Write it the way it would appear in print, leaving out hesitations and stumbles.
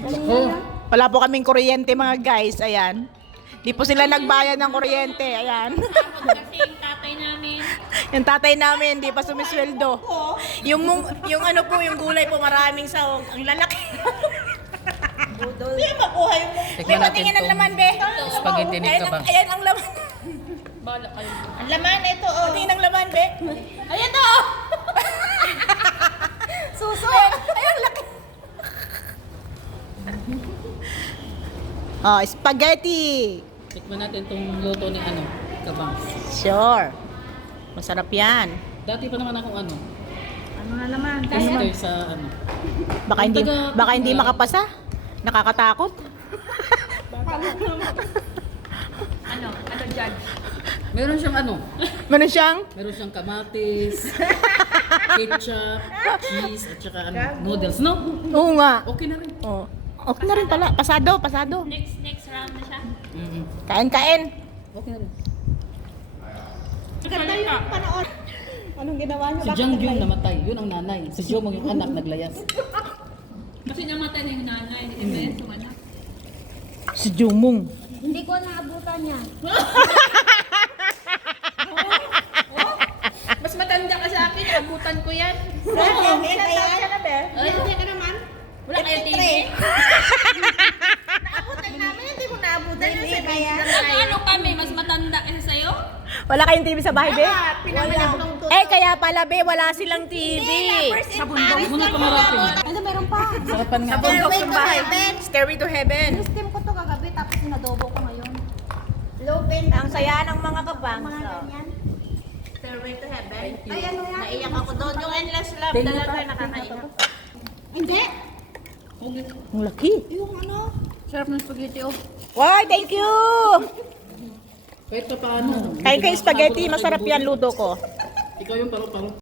Ako. Wala po kaming kuryente mga guys, ayan. Di po sila nagbayad ng kuryente, ayan. Kasi yung tatay namin. Yung tatay namin, di pa sumisweldo. Yung ano po, yung gulay po maraming sahog. Ang lalaki. Hindi makuha yung Tikman natin patingin ang tong laman, be. spaghetti ni Kabang. Ayan ang laman. Bala kayo. Ang laman, ito, oh. Patingin ang laman, be. Ayan to, oh. Suso. Ayan, laki. Oh, spaghetti. Tikman natin tong luto ni Kabang. Sure. Masarap yan. Dati pa naman akong Ano na naman? tester sa Baka hindi makapasa. Nakakatakot. Ano judge? Meron siyang Meron siyang kamatis, ketchup, cheese, at saka noodles, no? Oo nga. Okay na rin. Oh. Okay na rin pala. Pasado. Next round na siya. Kain. Okay na rin. Ganda yung Panood. Anong ginawa niyo? Si Jang Jun namatay. Yun ang nanay. Si Jomong yung anak naglayas. Kasi namatay na yung nanay. Hindi ba yan sumanak? Si Jumong. Hindi ko naabutan yan. Mas matanda ka sa akin. Abutan ko yan. Ay, hindi ka naman. Wala kayo TV? Naabutan namin. Hindi ko naabutan. Hindi kaya. Ano kami? Mas matanda kasi sa'yo? Wala kayong TV sa bahay, be? Wala. Eh, kaya pala, be, wala silang TV. Sa bundok muna pangarapin. Ano, meron pa? Sarapan nga. Bundok ng bahay. Stairway to heaven. Steam ko to kagabi, tapos sinadobo ko ngayon. Low pain. Ang saya ng mga kabang. Mga ganyan. Stairway to heaven. Ay, ano yan? Naiyak ako doon. Yung endless love Thank you talaga pa. nakakaiyak. Hindi. Ang laki. Yung ano? Sarap ng spaghetti oh. Why, thank you. Kahit pa paano. Kain kayo spaghetti, masarap yan, luto ko. Ikaw yung paro-paro.